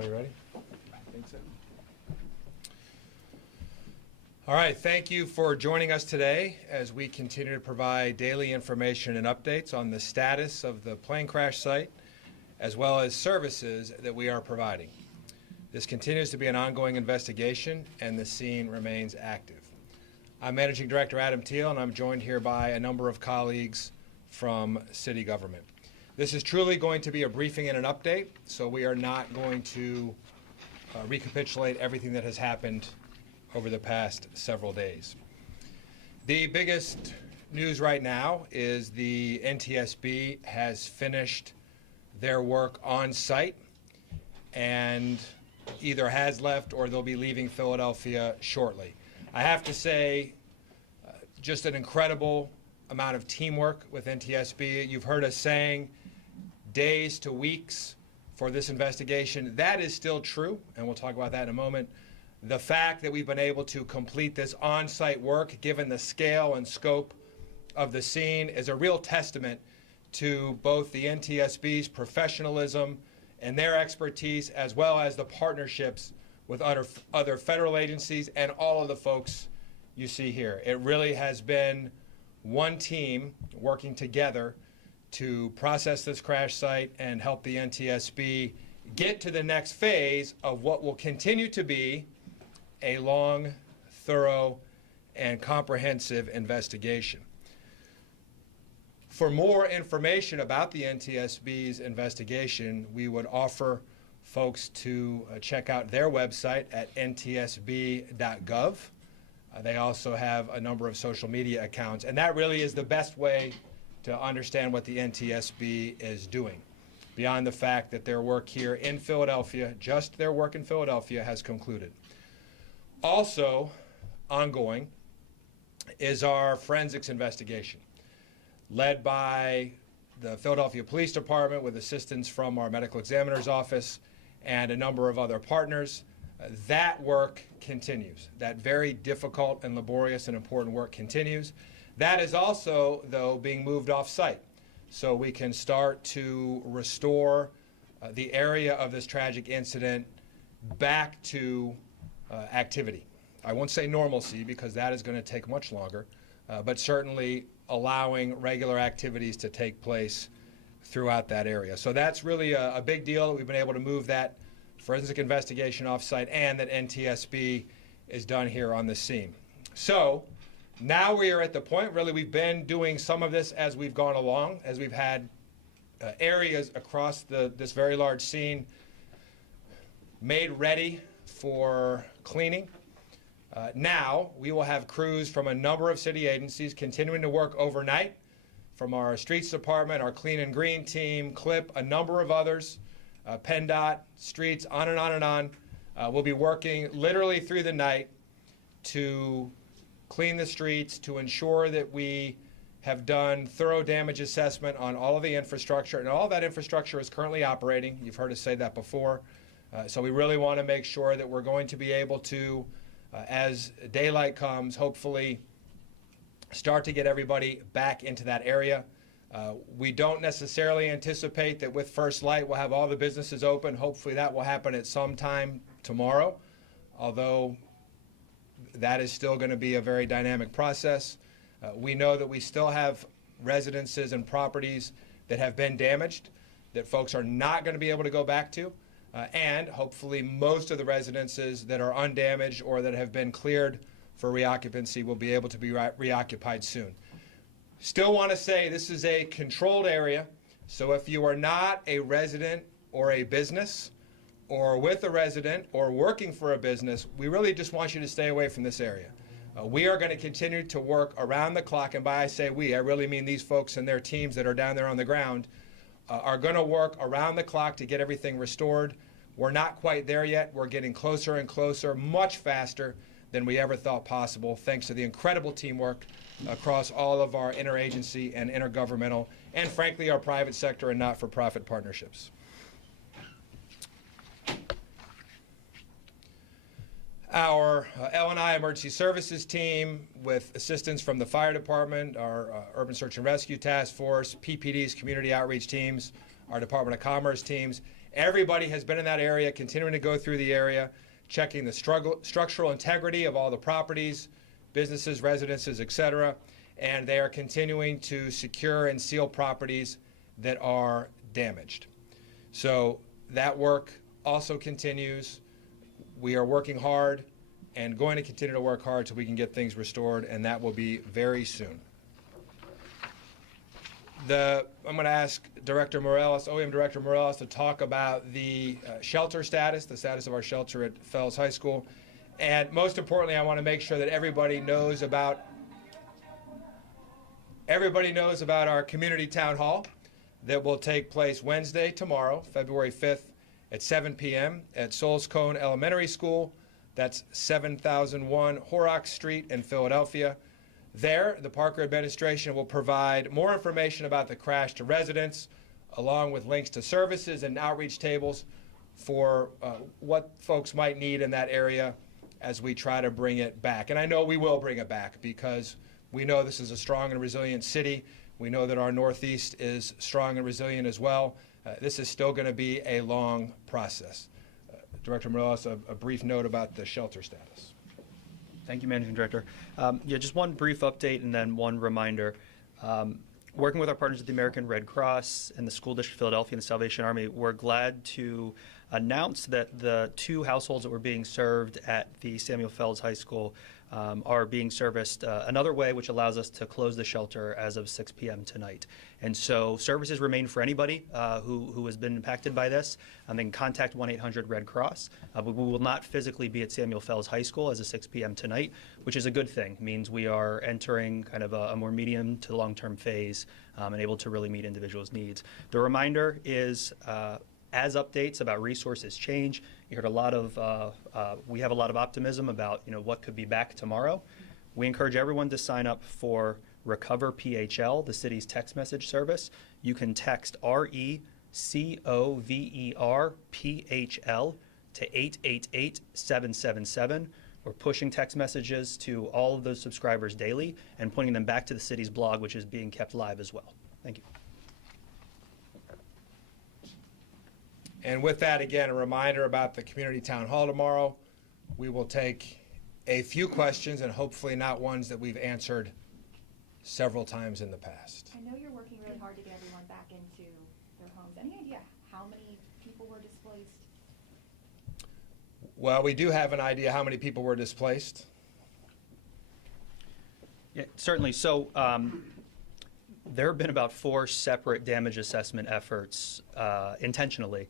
Everybody ready? I think so. All right, thank you for joining us today as we continue to provide daily information and updates on the status of the plane crash site, as well as services that we are providing. This continues to be an ongoing investigation, and the scene remains active. I'm Managing Director Adam Thiel, and I'm joined here by a number of colleagues from city government. This is truly going to be a briefing and an update, so we are not going to recapitulate everything that has happened over the past several days. The biggest news right now is the NTSB has finished their work on site and either has left or they'll be leaving Philadelphia shortly. I have to say, just an incredible amount of teamwork with NTSB. You've heard us saying days to weeks for this investigation. That is still true, and we'll talk about that in a moment. The fact that we've been able to complete this on-site work, given the scale and scope of the scene, is a real testament to both the NTSB's professionalism and their expertise, as well as the partnerships with other federal agencies and all of the folks you see here. It really has been one team working together to process this crash site and help the NTSB get to the next phase of what will continue to be a long, thorough, and comprehensive investigation. For more information about the NTSB's investigation, we would offer folks to check out their website at ntsb.gov. They also have a number of social media accounts, and that really is the best way to understand what the NTSB is doing. Beyond the fact that their work here in Philadelphia, just their work in Philadelphia, has concluded. Also ongoing is our forensics investigation, led by the Philadelphia Police Department with assistance from our medical examiner's office and a number of other partners. That work continues. That very difficult and laborious and important work continues. That is also, though, being moved off-site, so we can start to restore the area of this tragic incident back to activity. I won't say normalcy, because that is going to take much longer, but certainly allowing regular activities to take place throughout that area. So that's really a big deal that we've been able to move that forensic investigation off-site and that NTSB is done here on the scene. So now we are at the point, really, we've been doing some of this as we've gone along, as we've had areas across this very large scene made ready for cleaning. Now we will have crews from a number of city agencies continuing to work overnight, from our streets department, our clean and green team, CLIP, a number of others, PennDOT, streets, on and on and on. We'll be working literally through the night to clean the streets, to ensure that we have done thorough damage assessment on all of the infrastructure, and all of that infrastructure is currently operating. You've heard us say that before. So we really want to make sure that we're going to be able to, as daylight comes, hopefully start to get everybody back into that area. We don't necessarily anticipate that with first light we'll have all the businesses open. Hopefully that will happen at some time tomorrow, although that is still going to be a very dynamic process. We know that we still have residences and properties that have been damaged that folks are not going to be able to go back to. And hopefully most of the residences that are undamaged or that have been cleared for reoccupancy will be able to be reoccupied soon. Still want to say this is a controlled area, so if you are not a resident or a business or with a resident or working for a business, we really just want you to stay away from this area. We are going to continue to work around the clock, and by I say we, I really mean these folks and their teams that are down there on the ground are going to work around the clock to get everything restored. We're not quite there yet. We're getting closer and closer, much faster than we ever thought possible, thanks to the incredible teamwork across all of our interagency and intergovernmental, and frankly, our private sector and not-for-profit partnerships. Our L&I Emergency Services team, with assistance from the Fire Department, our Urban Search and Rescue Task Force, PPD's Community Outreach teams, our Department of Commerce teams, Everybody has been in that area, continuing to go through the area, checking the structural integrity of all the properties, businesses, residences, etc. And they are continuing to secure and seal properties that are damaged. So that work also continues. We are working hard and going to continue to work hard so we can get things restored, and that will be very soon. I'm going to ask Director Morales, OEM Director Morales, to talk about the shelter status, the status of our shelter at Fells High School. And most importantly, I want to make sure that everybody knows about our community town hall that will take place Wednesday, tomorrow, February 5th at 7 p.m. at Souls Cone Elementary School. That's 7001 Horrocks Street in Philadelphia. There, the Parker administration will provide more information about the crash to residents, along with links to services and outreach tables for what folks might need in that area as we try to bring it back. And I know we will bring it back because we know this is a strong and resilient city. We know that our Northeast is strong and resilient as well. This is still going to be a long process. Director Morales, a brief note about the shelter status. Thank you, Managing Director. Just one brief update and then one reminder. Working with our partners at the American Red Cross and the School District of Philadelphia and the Salvation Army, we're glad to announce that the 2 households that were being served at the Samuel Fells High School are being serviced another way, which allows us to close the shelter as of 6 p.m. tonight. And so services remain for anybody who has been impacted by this. They can contact 1-800-RED Cross. But we will not physically be at Samuel Fells High School as of 6 p.m. tonight, which is a good thing. It means we are entering kind of a more medium to long-term phase and able to really meet individuals' needs. The reminder is as updates about resources change, you heard a lot of, we have a lot of optimism about what could be back tomorrow. We encourage everyone to sign up for Recover PHL, the city's text message service. You can text RECOVER PHL to 888-777. We're pushing text messages to all of those subscribers daily and pointing them back to the city's blog, which is being kept live as well. Thank you. And with that, again, a reminder about the community town hall tomorrow. We will take a few questions and hopefully not ones that we've answered several times in the past. I know you're working really hard to get everyone back into their homes. Any idea how many people were displaced? Well, we do have an idea how many people were displaced. Yeah, certainly. So there have been about 4 separate damage assessment efforts intentionally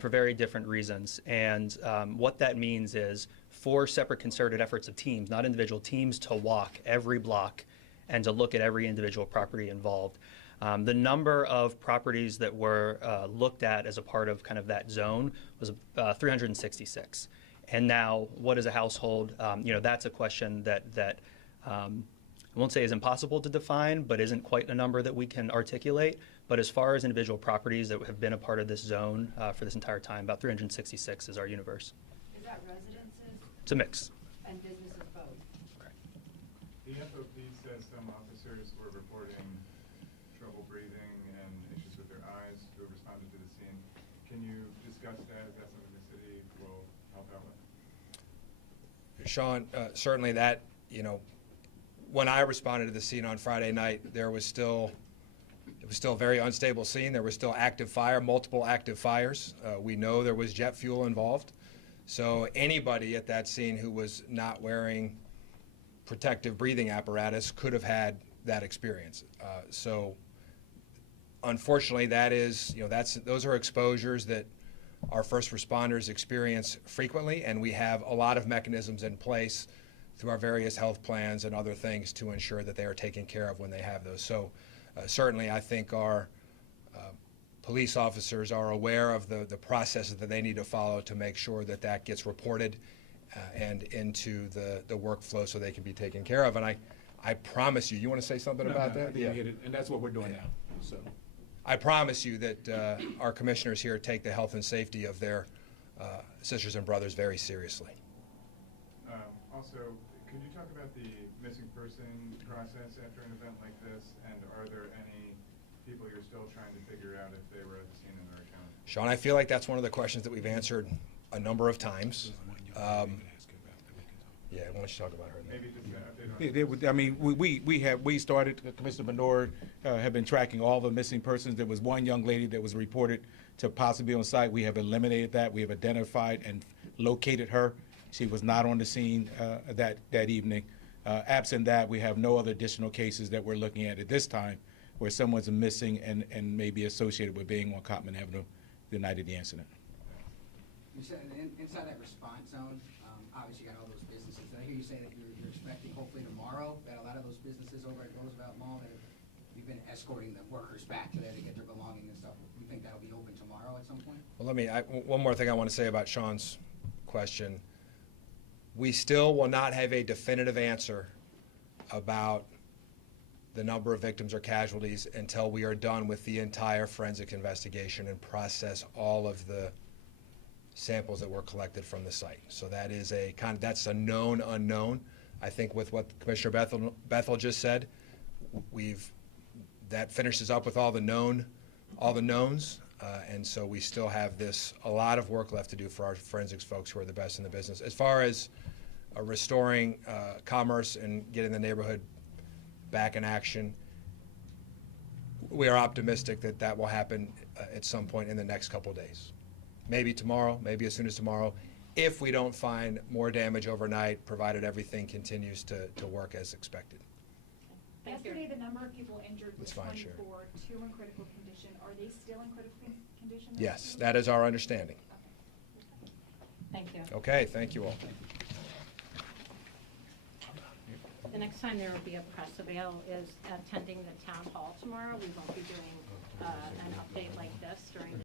for very different reasons. And what that means is 4 separate concerted efforts of teams, not individual teams, to walk every block and to look at every individual property involved. The number of properties that were looked at as a part of kind of that zone was 366. And now, what is a household? That's a question that I won't say is impossible to define, but isn't quite a number that we can articulate. But as far as individual properties that have been a part of this zone for this entire time, about 366 is our universe. Is that residences? It's a mix. And businesses both? Correct. The FOP says some officers were reporting trouble breathing and issues with their eyes who have responded to the scene. Can you discuss that? Is that something the city will help out with? Sean, certainly that, when I responded to the scene on Friday night, it was still a very unstable scene. There was still active fire, multiple active fires. We know there was jet fuel involved. So anybody at that scene who was not wearing protective breathing apparatus could have had that experience. So unfortunately, those are exposures that our first responders experience frequently, and we have a lot of mechanisms in place through our various health plans and other things to ensure that they are taken care of when they have those. So certainly I think our police officers are aware of the processes that they need to follow to make sure that that gets reported and into the workflow so they can be taken care of. And I promise you want to say something about that? I think you hit it, and that's what we're doing now. So I promise you that our commissioners here take the health and safety of their sisters and brothers very seriously. Also, could you talk about the missing person process after an event like this, and are there any people you're still trying to figure out if they were at the scene and are accounted? Sean, I feel like that's one of the questions that we've answered a number of times. Yeah, why don't you talk about her? Maybe just an update on. I mean, we started, Commissioner Benoit have been tracking all the missing persons. There was one young lady that was reported to possibly be on site. We have eliminated that. We have identified and located her. She was not on the scene that evening. Absent that, we have no other additional cases that we're looking at this time where someone's missing and may be associated with being on Cottman Avenue the night of the incident. You said inside that response zone, obviously you got all those businesses. Did I hear you say that you're expecting hopefully tomorrow that a lot of those businesses over at Roosevelt Mall that you've been escorting the workers back to there to get their belongings and stuff, you think that'll be open tomorrow at some point? Well, one more thing I want to say about Sean's question. We still will not have a definitive answer about the number of victims or casualties until we are done with the entire forensic investigation and process all of the samples that were collected from the site. So that is that's a known unknown. I think with what Commissioner Bethel just said, that finishes up with all the knowns, and so we still have a lot of work left to do for our forensics folks who are the best in the business. As far as restoring commerce and getting the neighborhood back in action, we are optimistic that that will happen at some point in the next couple of days. Maybe tomorrow, maybe as soon as tomorrow, if we don't find more damage overnight, provided everything continues to work as expected. Yesterday, the number of people injured was That's fine, 24, sure. 2 in critical condition. Are they still in critical condition? those Yes, two? that is our understanding. Okay. Thank you. Okay, thank you all. The next time there will be a press avail is attending the town hall tomorrow. We won't be doing an update like this during the